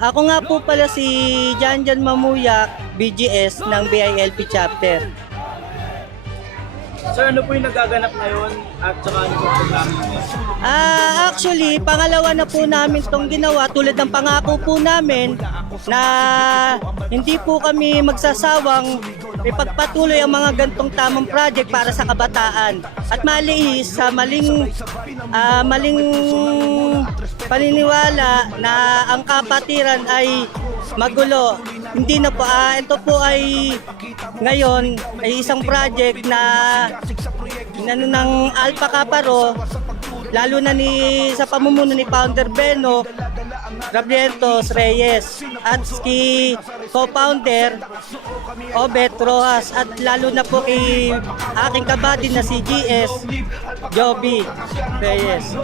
Ako nga po pala si Janjan Mamuyak, BGS ng BILP chapter. Sir, ano po yung nagaganap ngayon at saka ano po ang programa niyo? Actually, pangalawa na po namin itong ginawa tulad ng pangako po namin na hindi po kami magsasawang ipagpatuloy ang mga gantong tamang project para sa kabataan. At maliis sa maling paniniwala na ang kapatiran ay magulo. Hindi na po, ito po ay ngayon ay isang project na ng Alpha Kaparo, lalo na sa pamumuno ni Founder Beno Gabrientos Reyes at si co-founder Obet Rojas, at lalo na po kay aking kabady na si GS Joby Reyes.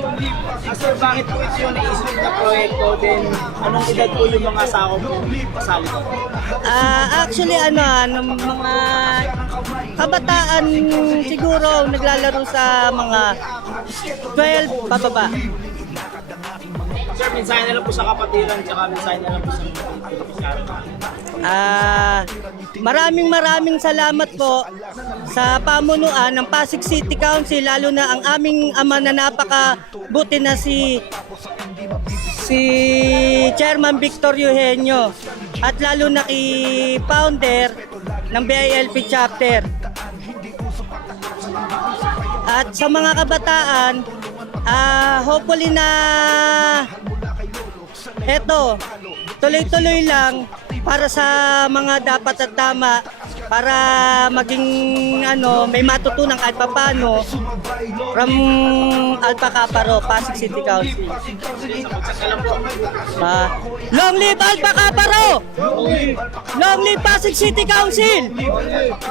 Sir, bakit po ito yung naisip na proyekto? Then, anong edad po yung mga sakop po kasali ko? Actually, mga kabataan siguro naglalaro sa mga 12 pababa. Sir, mensahe na lang po sa kapatiran, tsaka mensahe na lang po sa mga Maraming salamat po sa pamunuan ng Pasig City Council, lalo na ang aming ama na napakabuti na si Chairman Victor Eugenio, at lalo na kay founder ng BILP chapter. At sa mga kabataan, hopefully na eto, tuloy-tuloy lang para sa mga dapat at tama, para maging may matutunan kahit papano from Alpha Kaparo, Pasig City Council. Long live Alpha Kaparo! Long live Pasig City Council!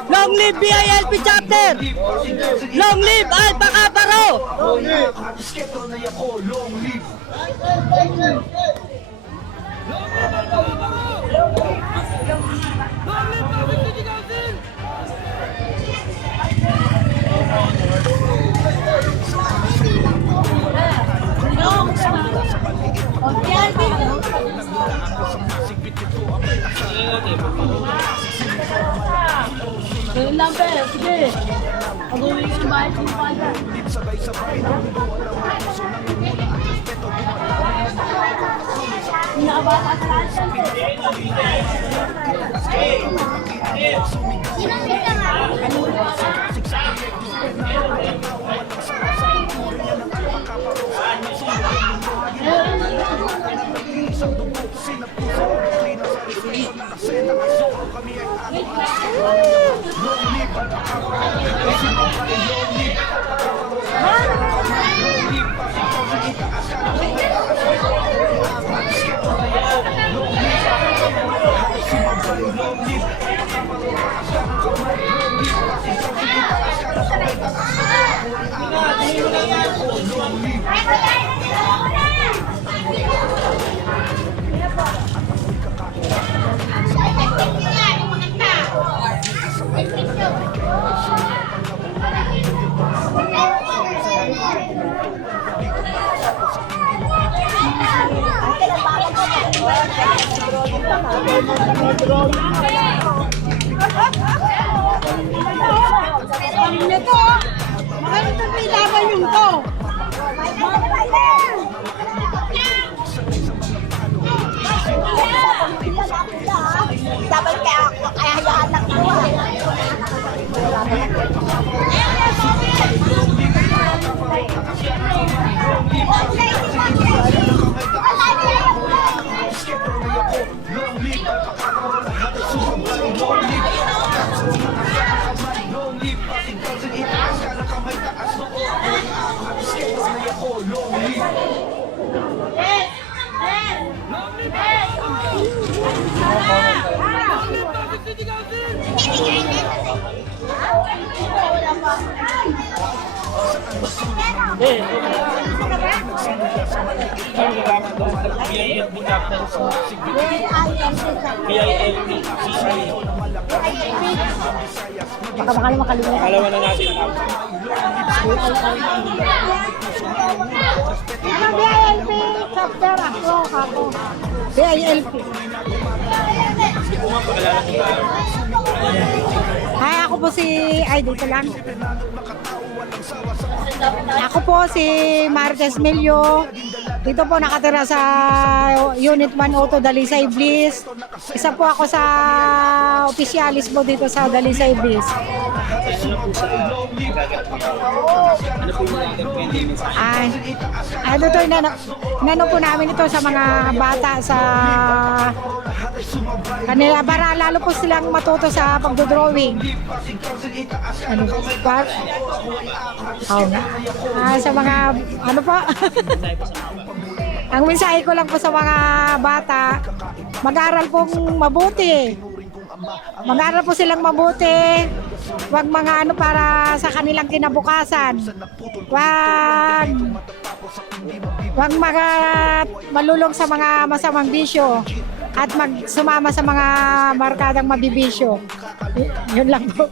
Long live BILP chapter! Long live Alpha Kaparo! Ganun lang, pe. Sige. Pag-uwi ka ng bahay, sino pa dyan? Nakabata sa lahat yan, pe. Ito, magaling na pilaban yung to. Dapat kaya ako, kaya hayaan lang ko. Baka makalimutan. Pangalawa na natin. Ano BILP chapter ako. BILP. Hi, ako po si... Ay, dito lang. Ako po si Marquez Melio. Dito po nakatira sa Unit 102 Dalisay Bliss. Isa po ako sa opisyalis po dito sa Dalisay Bliss. Ano po yung gagawin mensahe? Ay, ano to, inano po namin ito sa mga bata sa kanila para lalo po silang matuto sa pagdodrawing. Ano pa? Oh, sa mga ano po? Ang mensahe ko lang po sa mga bata, mag-aral pong mabuti. Mag-aral po silang mabuti. Huwag mga ano para sa kanilang kinabukasan. Huwag malulong sa mga masamang bisyo at sumama sa mga markadang mabibisyo. Yun lang po.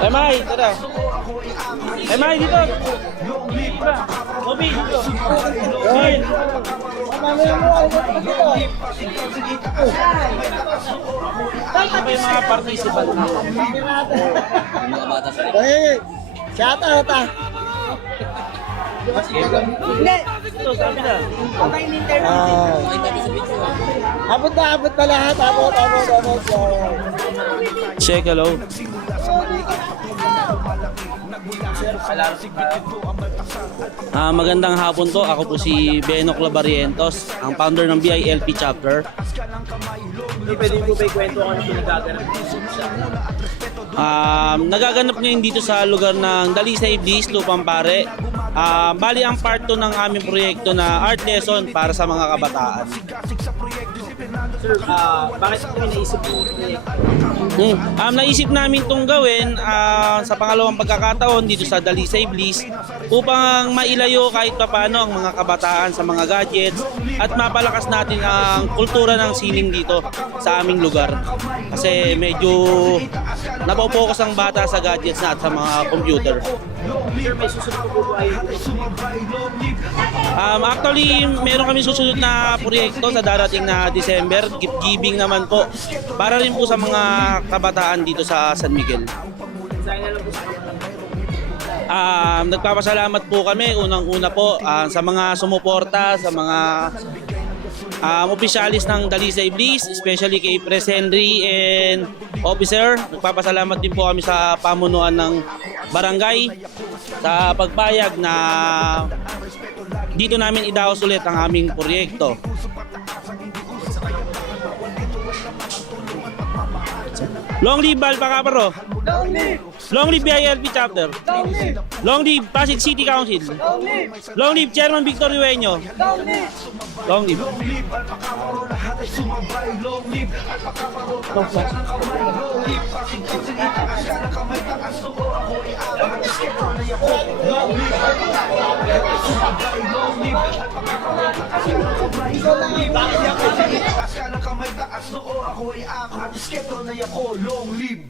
Emay, tara. Emay, dito. Bobby, dito. Ano ba yung mga participant na? Shout out ah. Hindi. Ito, sabi na. Abot na lahat. Abot. Check, hello. Magandang hapon po. Ako po si Benok Labarientos, ang founder ng BILP chapter. Pwede po ba ikwento kung ano pinagaganap nagaganap ngayon dito sa lugar ng Dalisay Bliss, Lupang Pare. Bali ang part 2 ng aming proyekto na art lesson para sa mga kabataan. Sir, bakit ito naisip mo? Naisip namin itong gawin sa pangalawang pagkakataon dito sa Dalisay Bliss upang mailayo kahit paano ang mga kabataan sa mga gadgets at mapalakas natin ang kultura ng sining dito sa aming lugar. Kasi medyo napopokus ang bata sa gadgets na at sa mga computer. Sir, may susunod po po ay actually, meron kami susunod na proyekto sa darating na December, gift giving naman po, para rin po sa mga kabataan dito sa San Miguel. Nagpapasalamat po kami unang-una po sa mga sumuporta, sa mga opisyalis ng Dalisay Bliss, especially kay Pres Henry and Officer. Nagpapasalamat din po kami sa pamunuan ng barangay sa pagpayag na dito namin idaos ulit ang aming proyekto. Long live Balpacaparo. Long live BILP chapter. Long live Pasig City Council. Long live Chairman Victor Dueño. Long live. Taas ka ng kamay, taas noo, ako ay akat. Skepto na ako, long live.